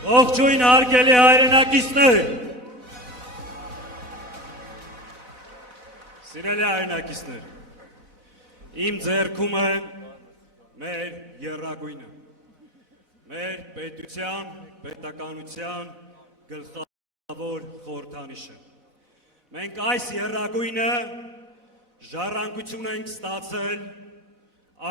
Ողջույն հարգելի հայրենակիցներ, սիրելի հայրենակիցներ, իմ ձեռքում է մեր եռագույնը, մեր պետության, պետականության գլխավոր խորհրդանիշը։ Մենք այս եռագույնը ժառանգություն ենք ստացել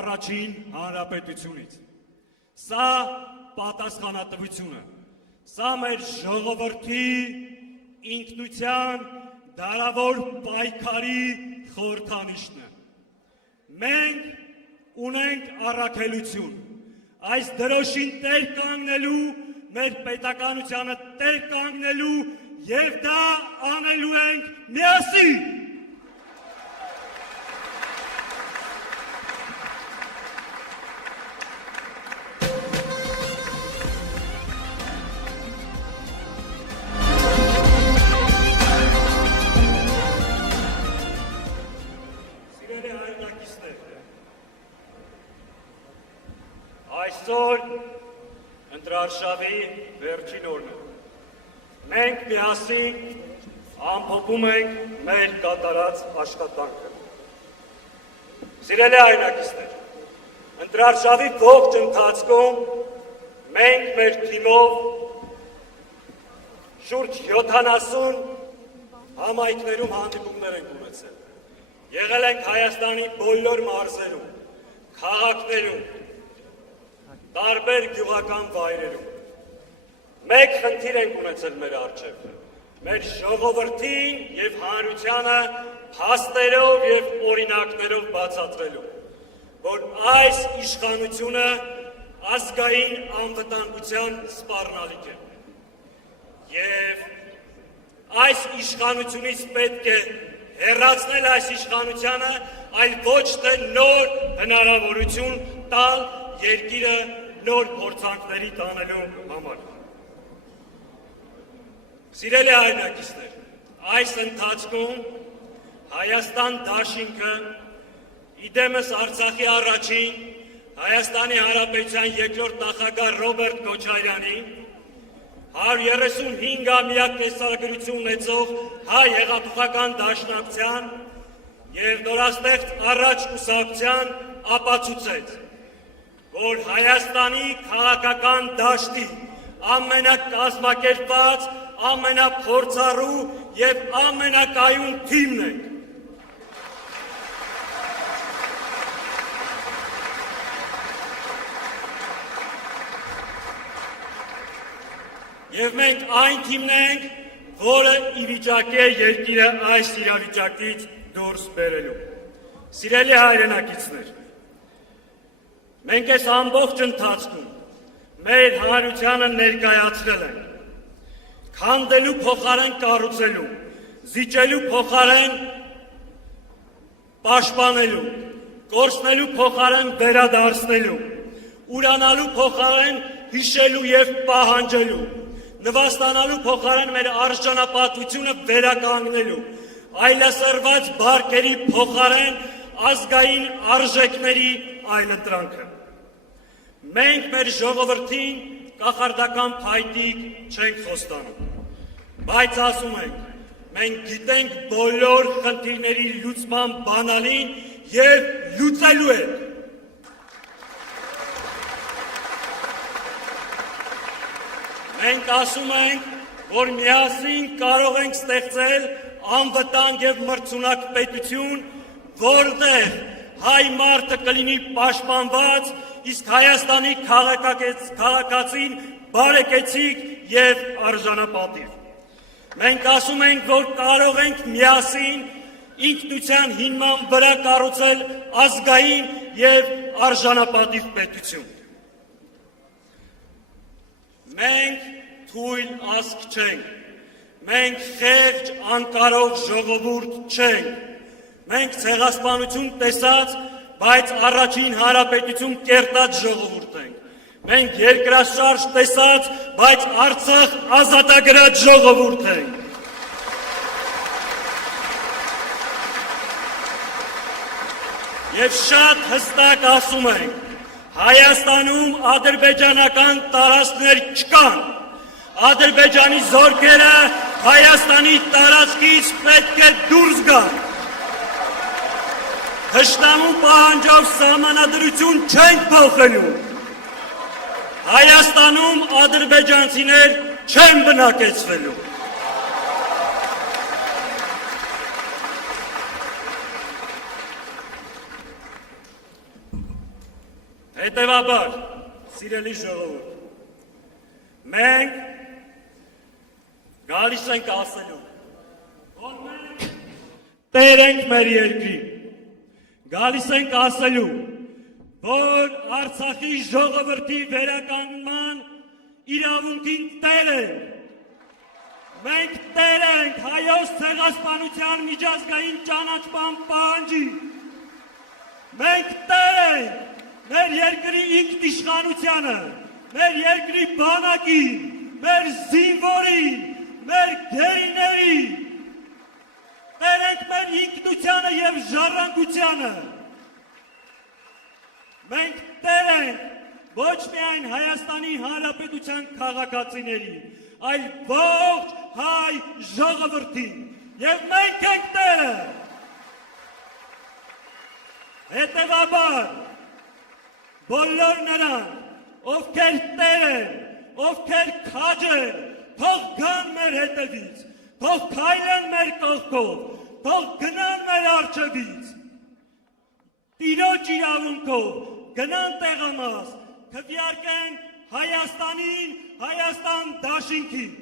առաջին հանրապետությունից։ Սա պատասխանատվությունը, սա մեր ժողովրդի ինքնության դարավոր պայքարի խորհրդանիշն է։ Մենք ունենք առաքելություն, այս դրոշին տեր կանգնելու, մեր պետականությանը տեր կանգնելու և դա անելու ենք միասին։ Այսօր ընտրարշավի վերջին օրն է։ Մենք միասին ամփոփում ենք մեր կատարած աշխատանքը։ Սիրելի հայրենակիցներ, ընտրարշավի ողջ ընթացքում մենք մեր թիմով շուրջ 70 համայնքներում հանդիպումներ ենք ունեցել։ Եղել ենք Հայաստանի բոլոր մարզերում, քաղաքներում, տարբեր գյուղական վայրերում։ Մեկ խնդիր ենք ունեցել մեր առջև, մեր ժողովրդին և հանրությանը փաստերով և օրինակներով բացատրելու, որ այս իշխանությունը ազգային անվտանգության սպառնալիք է։ Եվ այս իշխանությունից պետք է հեռացնել այս իշխանությանը, այլ ոչ թե նոր հնարավորություն տալ երկիրը նոր փորձանքների տանելու համար։ Սիրելի հայրենակիցներ, այս ընթացքում Հայաստան դաշինքը, իդեմս Արցախի առաջին, Հայաստանի Հանրապետության երկրորդ նախագահ Ռոբերտ Քոչարյանի, 135-ամյա կեսարագրություն ունեցող Հայ հեղափոխական դաշնակցության և նորաստեղծ Առաջ կուսակցության ապացուցեց, որ Հայաստանի քաղաքական դաշտի ամենակազմակերպված, ամենափորձառու և ամենակայուն թիմն ենք։ Եվ մենք այն թիմն ենք, որը ի վիճակի է երկիրը այս իրավիճակից դուրս բերելու։ Սիրելի հայրենակիցներ, մենք այս ամբողջ ընթացքում մեր հանրությանը ներկայացրել ենք, քանդելու փոխարեն կառուցելու, զիջելու փոխարեն պաշտպանելու, կորցնելու փոխարեն վերադարձնելու, ուրանալու փոխարեն հիշելու և պահանջելու, նվաստանալու փոխարեն մեր արժանապատվությունը վերականգնելու, այլասերված բարքերի փոխարեն ազգային արժեքների այլընտրանքը։ Մենք մեր ժողովրդին կախարդական փայտիկ չենք խոստանում, բայց ասում ենք, մենք գիտենք բոլոր խնդիրների լուծման բանալին և լուծելու ենք։ Մենք ասում ենք, որ միասին կարող ենք ստեղծել անվտանգ և մրցունակ պետություն, որտեղ հայ մարդը կլինի պաշտպանված, իսկ Հայաստանի քաղաքացին բարեկեցիկ և արժանապատիվ։ Մենք ասում ենք, որ կարող ենք միասին ինքնության հիման վրա կառուցել ազգային և արժանապատիվ պետություն։ Մենք թույլ ազգ չենք, մենք խեղճ անկարող ժողովուրդ չենք, մենք ցեղասպանություն տեսած, բայց առաջին հանրապետություն կերտած ժողովուրդ ենք, մենք երկրաշարժ տեսած, բայց Արցախ ազատագրած ժողովուրդ ենք։ Եվ շատ հստակ ասում ենք, Հայաստանում ադրբեջանական տարածքներ չկան, Ադրբեջանի զորքերը Հայաստանի տարածքից պետք է դուրս գան։ Թշնամու պահանջով սահմանադրություն չենք փոխելու։ Հայաստանում ադրբեջանցիներ չեն բնակեցվելու։ Հետևաբար, սիրելի ժողովուրդ, մենք գալիս ենք ասելու, որ մենք տեր ենք մեր երկրի, գալիս ենք ասելու, որ Արցախի ժողովրդի վերականգնման իրավունքին տեր ենք, մենք տեր ենք հայոց ցեղասպանության միջազգային ճանաչման պահանջի, մենք տեր ենք մեր երկրի ինքնիշխանությանը, մեր երկրի բանակին, մեր զինվորին, մեր գերիներին, տեր ենք մեր ինքնությանը և ժառանգությանը, մենք տեր ենք ոչ միայն Հայաստանի Հանրապետության քաղաքացիների, այլ ողջ հայ ժողովրդի, և մենք ենք տերը, հետևաբար, բոլոր նրանք, ովքեր տեր են, ովքեր քաջ են, թող գան մեր հետևից, թող քայլեն մեր կողքով, թող գնան մեր առջևից, տիրոջ իրավունքով, գնան տեղամաս, քվեարկեն Հայաստանին, Հայաստան դաշինքին։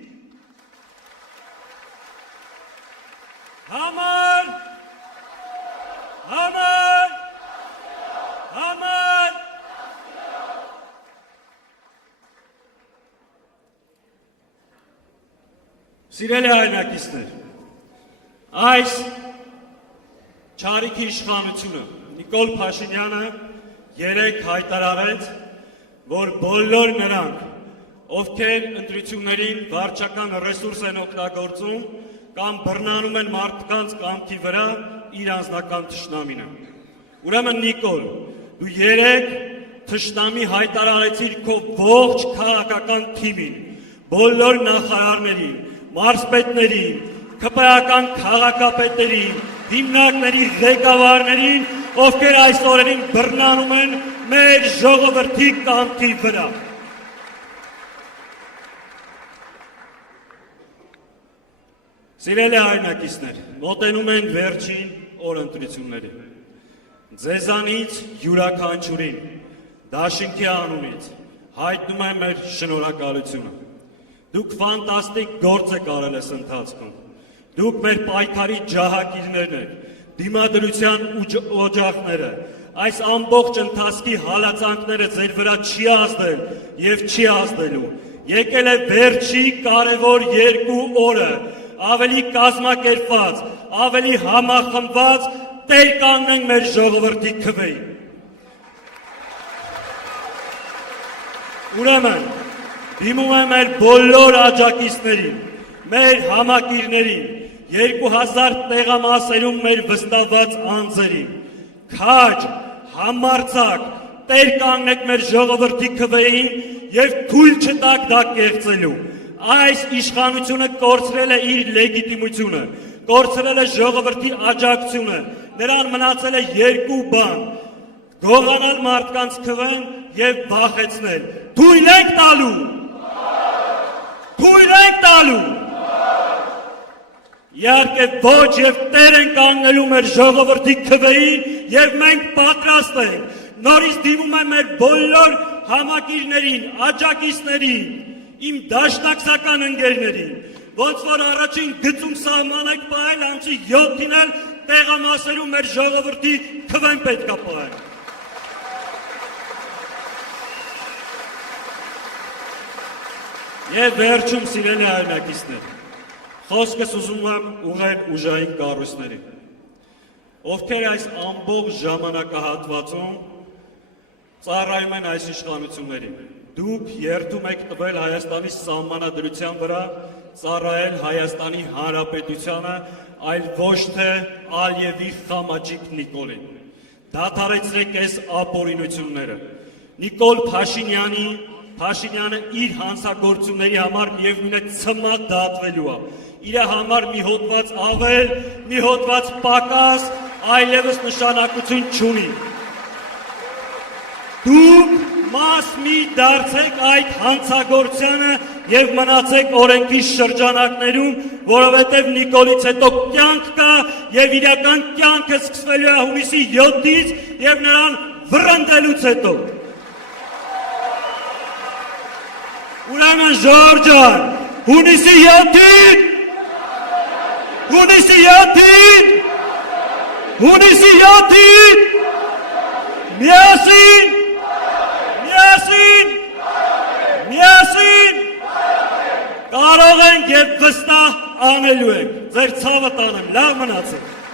Համար, համար, համար, Սիրելի հայրենակիցներ, այս չարիքի իշխանությունը Նիկոլ Փաշինյանը երեկ հայտարարեց, որ բոլոր նրանք, ովքեր ընտրություններին վարչական ռեսուրս են օգտագործում կամ բռնանում են մարդկանց կամքի վրա, իր անձնական թշնամին է։ Ուրեմն Նիկոլ, դու երեկ թշնամի հայտարարեցիր քո ողջ քաղաքական թիմին, բոլոր նախարարներին, մարզպետներին, ԿՊ-ական քաղաքապետերին, հիմնարկների ղեկավարներին, ովքեր այս օրերին բռնանում են մեր ժողովրդի կամքի վրա։ Սիրելի հայրենակիցներ, մոտենում են վերջին օրընտրությունները։ Ձեզանից յուրաքանչյուրին, դաշինքի անունից, հայտնում եմ մեր շնորհակալությունը։ Դուք ֆանտաստիկ գործ եք արել այս ընթացքում։ Դուք մեր պայքարի ջահակիրներն եք, դիմադրության օջախները, այս ամբողջ ընթացքի հալածանքները ձեր վրա չի ազդել և չի ազդելու։ Եկել է վերջի կարևոր 2 օրը, ավելի կազմակերպված, ավելի համախմբված, տեր կանգնենք մեր ժողովրդի քվեին։ Ուրեմն, դիմում եմ մեր բոլոր աջակիցներին, մեր համակիրներին, 2000 տեղամասերում մեր վստահված անձերին, քաջ, համարձակ, տեր կանգնեք մեր ժողովրդի քվեին և թույլ չտաք դա կեղծելու։ Այս իշխանությունը կորցրել է իր լեգիտիմությունը, կորցրել է ժողովրդի աջակցությունը, նրան մնացել է 2 բան՝ գողանալ մարդկանց քվեն և վախեցնել։ Թույլ եք տալու։ Թույլ եք տալու։ Իհարկե ոչ և տեր են կանգնելու մեր ժողովրդի քվեին և մենք պատրաստ ենք։ Նորից դիմում եմ մեր բոլոր համակիրներին, աջակիցներին, իմ դաշնակցական ընկերներին, ոնց որ առաջին գծում սահման եք պահել, ամսի 7-ին էլ տեղամասերում մեր ժողովրդի քվեն պետք է պահել։ Եվ վերջում սիրելի հայրենակիցներ, խոսքս ուզում եմ ուղղել ուժային կառույցներին, ովքեր այս ամբողջ ժամանակահատվածում ծառայում են այս իշխանություններին։ Դուք երդում եք տվել Հայաստանի սահմանադրության վրա ծառայել Հայաստանի Հանրապետությանը, այլ ոչ թե Ալիևի խամաճիկ Նիկոլին։ Դադարեցրեք այս ապօրինությունները։ Նիկոլ Փաշինյանի Փաշինյանը իր հանցագործությունների համար միևնույն է ցմաք դատվելու է։ Իր համար մի հոդված ավել, մի հոդված պակաս, այլևս նշանակություն չունի։ Դուք մաս մի դարձեք այդ հանցագործությանը եւ մնացեք օրենքի շրջանակներում, որովհետեւ Նիկոլից հետո կյանք կա եւ իրական կյանքը սկսվելու է հունիսի 7-ից եւ նրան վռնդելուց հետո։ Ուրեմն Ժորժ ջան, հունիսի 7-ին միասին կարող ենք եւ վստահ անելու ենք։ Ձեր ցավը տանեմ, լավ մնացեք։